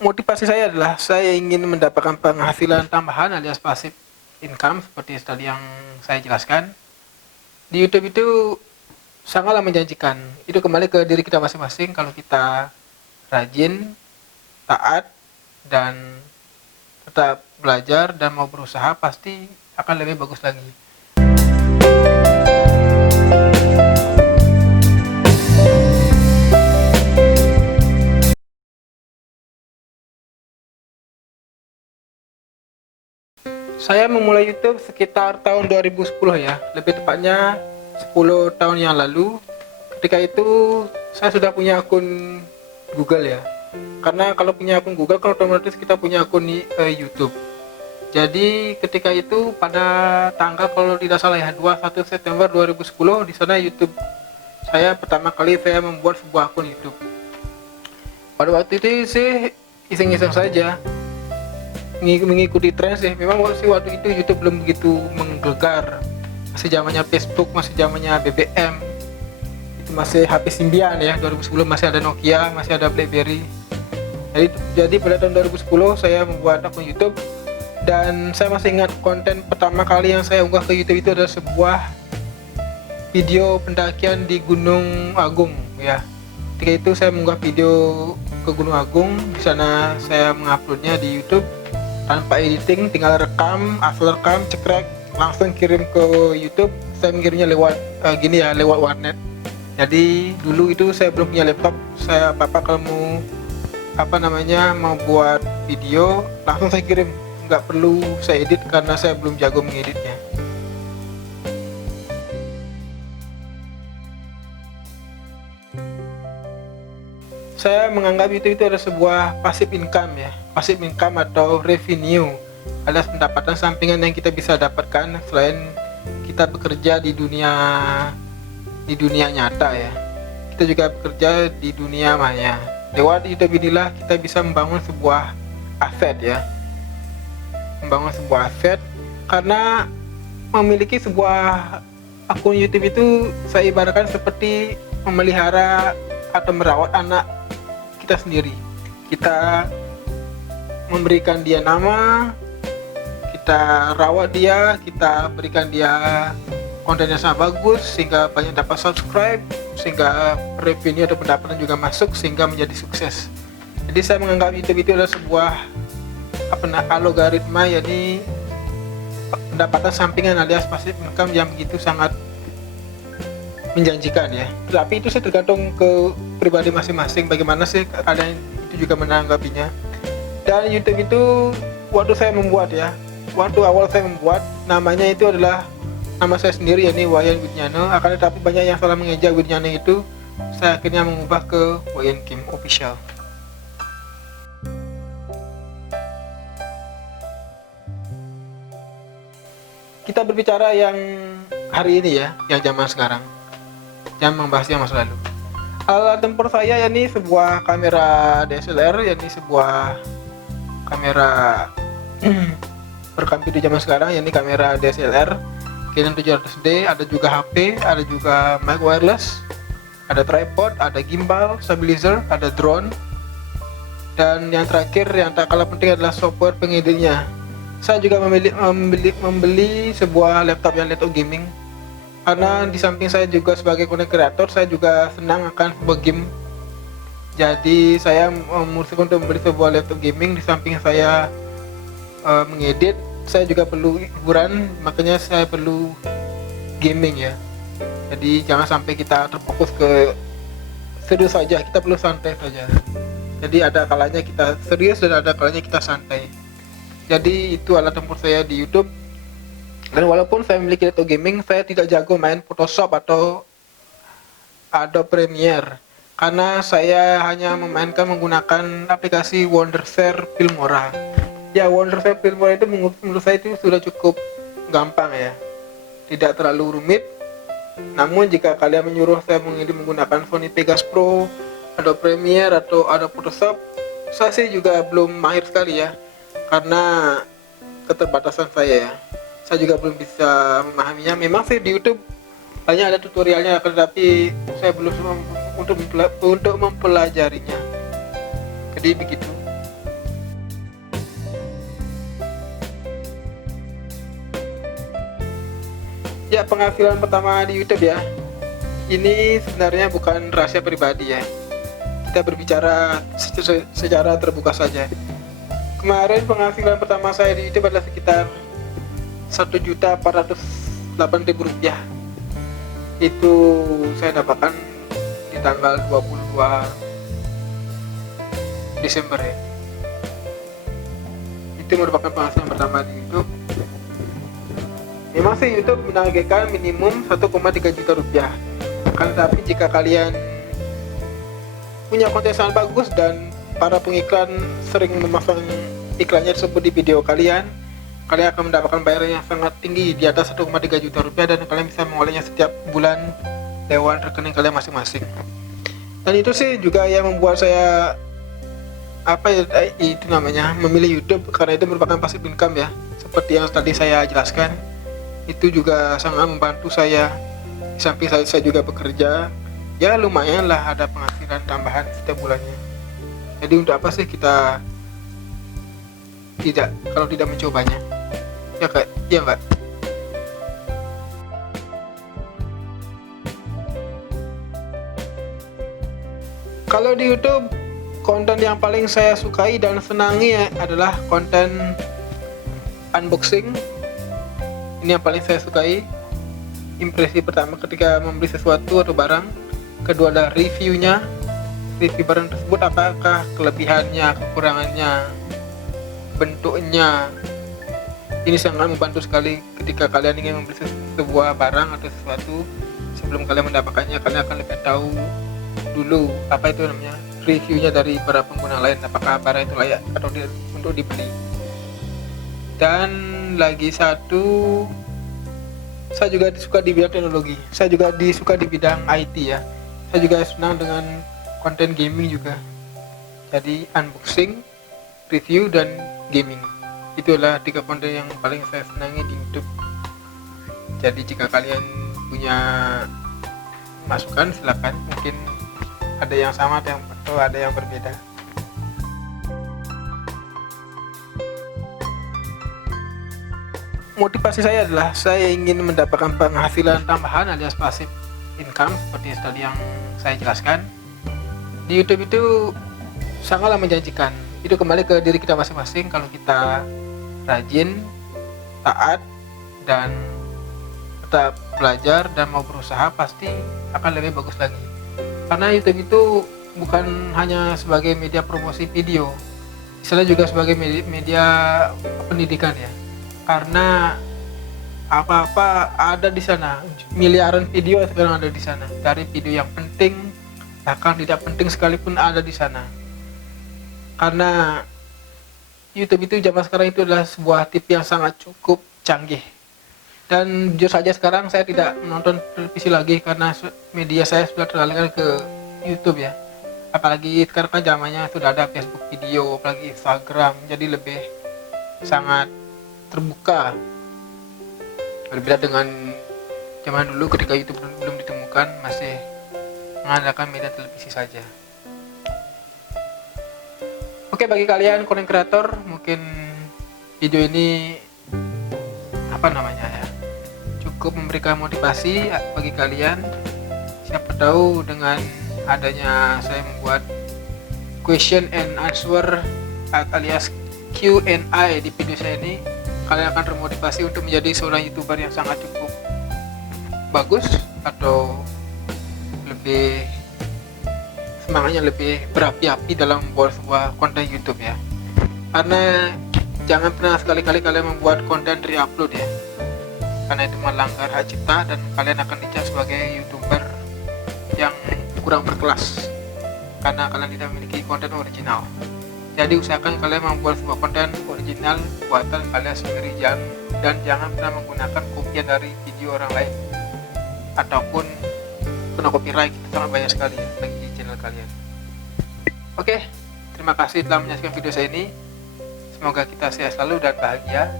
motivasi saya adalah saya ingin mendapatkan penghasilan tambahan alias passive income seperti tadi yang saya jelaskan. Di YouTube itu sangatlah menjanjikan. Itu kembali ke diri kita masing-masing. Kalau kita rajin, taat, dan tetap belajar dan mau berusaha, pasti akan lebih bagus lagi. Saya memulai YouTube sekitar tahun 2010 ya, lebih tepatnya 10 tahun yang lalu. Ketika itu saya sudah punya akun Google ya. Karena kalau punya akun Google kan otomatis kita punya akun YouTube. Jadi ketika itu pada tanggal kalau tidak salah ya 21 September 2010 di sana YouTube saya pertama kali saya membuat sebuah akun YouTube. Pada waktu itu sih iseng-iseng saja mengikuti tren sih. Memang waktu itu YouTube belum begitu menggelegar, masih zamannya Facebook, masih zamannya BBM, itu masih HP Symbian ya. 2010 masih ada Nokia, masih ada BlackBerry. Jadi pada tahun 2010 saya membuat akun YouTube, dan saya masih ingat konten pertama kali yang saya unggah ke YouTube itu adalah sebuah video pendakian di Gunung Agung ya. Ketika itu saya mengunggah video ke Gunung Agung. Di sana saya menguploadnya di YouTube tanpa editing, tinggal rekam, asal rekam, cekrek, langsung kirim ke YouTube. Saya mengirimnya lewat lewat warnet. Jadi dulu itu saya belum punya laptop. Saya kalau mau buat video langsung saya kirim, nggak perlu saya edit karena saya belum jago mengeditnya. Saya menganggap itu adalah sebuah passive income ya, passive income atau revenue, alias pendapatan sampingan yang kita bisa dapatkan selain kita bekerja di dunia nyata ya. Kita juga bekerja di dunia maya. Lewat YouTube inilah kita bisa membangun sebuah aset ya, membangun sebuah aset. Karena memiliki sebuah akun YouTube itu saya ibaratkan seperti memelihara atau merawat anak kita sendiri. Kita memberikan dia nama, kita rawat dia, kita berikan dia kontennya sangat bagus sehingga banyak dapat subscribe, sehingga revenue atau pendapatan juga masuk sehingga menjadi sukses. Jadi saya menganggap YouTube itu adalah sebuah algoritma, jadi pendapatan sampingan alias passive income yang begitu sangat menjanjikan ya. Tapi itu sih tergantung ke pribadi masing-masing, bagaimana sih kalian itu juga menanggapinya. Dan YouTube itu waktu awal saya membuat, namanya itu adalah nama saya sendiri, yakni Wayan Widjana. Akan tetapi banyak yang salah mengeja Widjana itu, saya akhirnya mengubah ke Wayan Kim Official. Kita berbicara yang hari ini ya, yang zaman sekarang, jangan membahas yang masa lalu. Alat tempur saya yakni sebuah kamera DSLR, yakni sebuah kamera perekam video zaman sekarang, yakni kamera DSLR Canon 700D. Ada juga HP, ada juga mic wireless, ada tripod, ada gimbal, stabilizer, ada drone, dan yang terakhir yang tak kalah penting adalah software pengeditnya. Saya juga membeli sebuah laptop gaming, karena di samping saya juga sebagai content creator, saya juga senang akan sebuah game. Jadi saya memutuskan untuk membeli sebuah laptop gaming. Di samping saya mengedit, saya juga perlu hiburan, makanya saya perlu gaming ya. Jadi jangan sampai kita terfokus ke serius saja, kita perlu santai saja. Jadi ada kalanya kita serius dan ada kalanya kita santai. Jadi itu alat tempur saya di YouTube. Dan walaupun saya memiliki laptop gaming, saya tidak jago main Photoshop atau Adobe Premiere, karena saya hanya menggunakan aplikasi Wondershare Filmora. Ya, Wondershare Filmora itu menurut saya itu sudah cukup gampang ya, tidak terlalu rumit. Namun jika kalian menyuruh saya menggunakan Sony Vegas Pro, Adobe Premiere atau Adobe Photoshop, saya sih juga belum mahir sekali ya, karena keterbatasan saya ya. Saya juga belum bisa memahaminya. Memang sih di YouTube banyak ada tutorialnya, tetapi saya belum untuk mempelajarinya. Jadi begitu. Ya, penghasilan pertama di YouTube ya, ini sebenarnya bukan rahasia pribadi ya. Kita berbicara secara terbuka saja. Kemarin penghasilan pertama saya di YouTube adalah sekitar Rp1.408.000. Itu saya dapatkan di tanggal 22 Desember ya. Itu merupakan penghasilan pertama di YouTube. Memang sih YouTube menargetkan minimum 1,3 juta rupiah. Kan tapi jika kalian punya konten sangat bagus dan para pengiklan sering memasang iklannya tersebut di video kalian akan mendapatkan bayaran yang sangat tinggi di atas 1,3 juta rupiah, dan kalian bisa mengolehnya setiap bulan lewat rekening kalian masing-masing. Dan itu sih juga yang membuat saya memilih YouTube, karena itu merupakan passive income ya. Seperti yang tadi saya jelaskan, itu juga sangat membantu saya. Di samping saya juga bekerja, ya lumayan lah ada penghasilan tambahan setiap bulannya. Jadi untuk apa sih kita kalau tidak mencobanya, ya kak? Iya mbak. Kalau di YouTube, konten yang paling saya sukai dan senangi adalah konten unboxing. Ini yang paling saya sukai. Impresi pertama ketika membeli sesuatu atau barang. Kedua adalah reviewnya. Review barang tersebut, apakah kelebihannya, kekurangannya, bentuknya. Ini sangat membantu sekali ketika kalian ingin membeli sebuah barang atau sesuatu. Sebelum kalian mendapatkannya, kalian akan lebih tahu dulu reviewnya dari para pengguna lain, apakah barang itu layak atau untuk dibeli. Dan lagi satu, saya juga suka di bidang teknologi, saya juga suka di bidang IT ya. Saya juga senang dengan konten gaming juga. Jadi unboxing, review, dan gaming, itulah 3 konten yang paling saya senangi di YouTube. Jadi jika kalian punya masukan silakan, mungkin ada yang sama atau ada yang berbeda. Motivasi saya adalah saya ingin mendapatkan penghasilan tambahan alias passive income seperti tadi yang saya jelaskan. Di YouTube itu sangatlah menjanjikan. Itu kembali ke diri kita masing-masing. Kalau kita rajin, taat, dan tetap belajar dan mau berusaha, pasti akan lebih bagus lagi. Karena YouTube itu bukan hanya sebagai media promosi video, istilahnya juga sebagai media pendidikan ya. Karena apa-apa ada di sana, miliaran video sekarang ada di sana. Dari video yang penting, bahkan tidak penting sekalipun ada di sana. Karena YouTube itu zaman sekarang itu adalah sebuah TV yang sangat cukup canggih. Dan jujur saja sekarang saya tidak menonton televisi lagi karena media saya sudah teralihkan ke YouTube ya. Apalagi sekarang kan zamannya sudah ada Facebook video, apalagi Instagram, jadi lebih sangat terbuka. Berbeda dengan zaman dulu ketika YouTube belum ditemukan, masih mengandalkan media televisi saja. Oke, bagi kalian konten kreator, mungkin video ini cukup memberikan motivasi bagi kalian. Siapa tahu dengan adanya saya membuat question and answer alias Q&A di video saya ini, kalian akan termotivasi untuk menjadi seorang YouTuber yang sangat cukup bagus, atau lebih semangatnya lebih berapi-api dalam membuat sebuah konten YouTube ya. Karena jangan pernah sekali-kali kalian membuat konten re-upload ya, karena itu melanggar hak cipta dan kalian akan dicap sebagai YouTuber yang kurang berkelas karena kalian tidak memiliki konten original. Jadi usahakan kalian membuat sebuah konten original buatan kalian sendiri, dan jangan pernah menggunakan kopian dari video orang lain ataupun kena copyright. Itu sangat banyak sekali ya bagi channel kalian. Oke, terima kasih telah menyaksikan video saya ini. Semoga kita sehat selalu dan bahagia.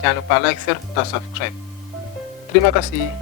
Jangan lupa like, share, dan subscribe. Terima kasih.